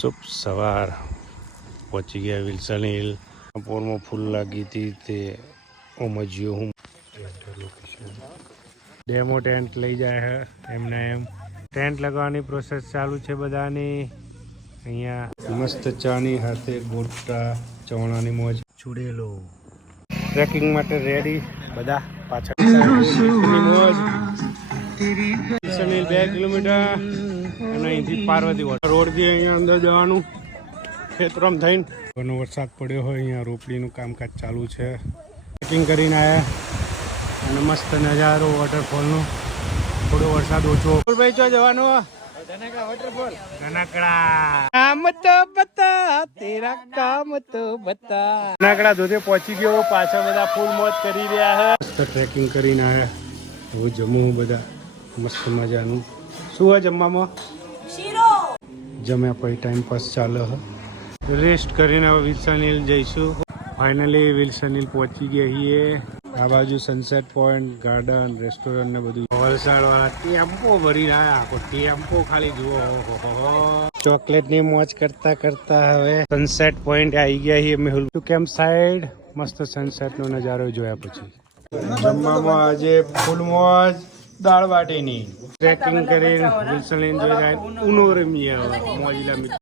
શુભ સવાર. પહોંચી ગયા વિલ્સન હિલ. પોરમાં ફૂલ લાગી હતી તે ઓમજ્યો હું. ડેમો ટેન્ટ લઈ જાય છે એમને એમ. ટેન્ટ લગાવવાની પ્રોસેસ ચાલુ છે બધાની. અહીંયા મસ્ત ચાની હાથે ગોટા ચવાણાની મોજ. છુડેલો. ટ્રેકિંગ માટે રેડી બધા પાછળ. મોજ. બે કિલોમીટર. અને અહીંથી પાર્વતી વોટર રોડથી અહીંયા અંદર જવાનું ખેતરમ થઈને. ઘણો વરસાદ પડ્યો હોય અહીંયા રોપડીનું કામકાજ ચાલુ છે. ટ્રેકિંગ કરીને આવ્યા અને મસ્ત નજારો વોટરફોલનો થોડો વરસાદ ઓછો. ભાઈ ચો જવાનો? નાનકડા કામ તો બતા તેરા કામ તો બતા. નાનકડા ધોધે પહોંચી ગયો પાછા બધા ફૂલ મોજ કરી રહ્યા ટ્રેકિંગ કરીને આવ્યા હું જમવું બધા. મસ્ત મજાનું. શું હોય જમવામાં? જમ્યા પછી ટાઈમ પાસ ચાલે રેસ્ટ કરીને હવે વિલ્સન હિલ જઈશું. ફાઇનલી વિલ્સન હિલ પહોંચી ગયા છીએ. આ બાજુ સનસેટ પોઈન્ટ ગાર્ડન રેસ્ટોરન્ટ ને બધું. વલસાડ વાળા ટેમ્પો ભરી રહ્યા આખો ટેમ્પો ખાલી જુઓ. ચોકલેટની મોજ કરતા કરતા હવે સનસેટ પોઈન્ટ આવી ગયા છીએ મેહુલ કેમ્પ સાઈડ મસ્ત સનસેટ નો નજારો જોયા પછી. જમવામાં આજે ફૂલ મોજ. દાળ બાટીની ટ્રેકિંગ કરીને વિલ્સન હિલ જોઈ રહ્યા ઉનો રમીએ હવે મોજીલા મિત્રો